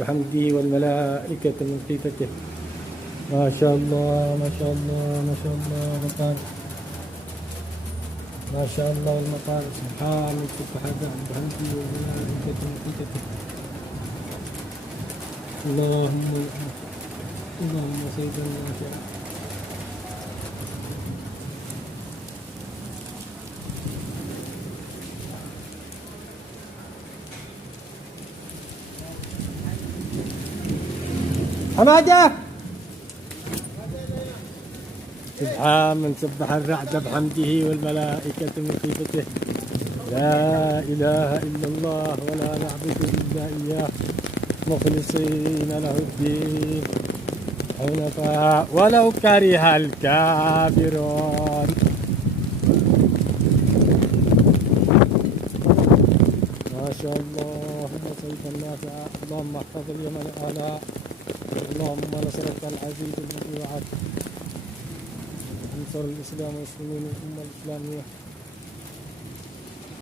بحمده والملائكة من خيفته. ما شاء الله ما شاء الله ما شاء الله مطار. ما شاء الله والمطار. سبحان سبحانه بحمده والملائكة من خيفته. اللهم اللهم صيدا نافعا. حمادة سبحان من سبح الرعد بحمده والملائكة من خيفته. لا إله إلا الله ولا نعبد إلا إياه مخلصين له الدين حنفاء ولو كره الكافرون. ما شاء الله صيدا نافعا. اللهم احفظ اليمن أهلها. اللهم نصرك العزيز الذي وعدت. انصر الإسلام والمسلمين والأمة الإسلامية.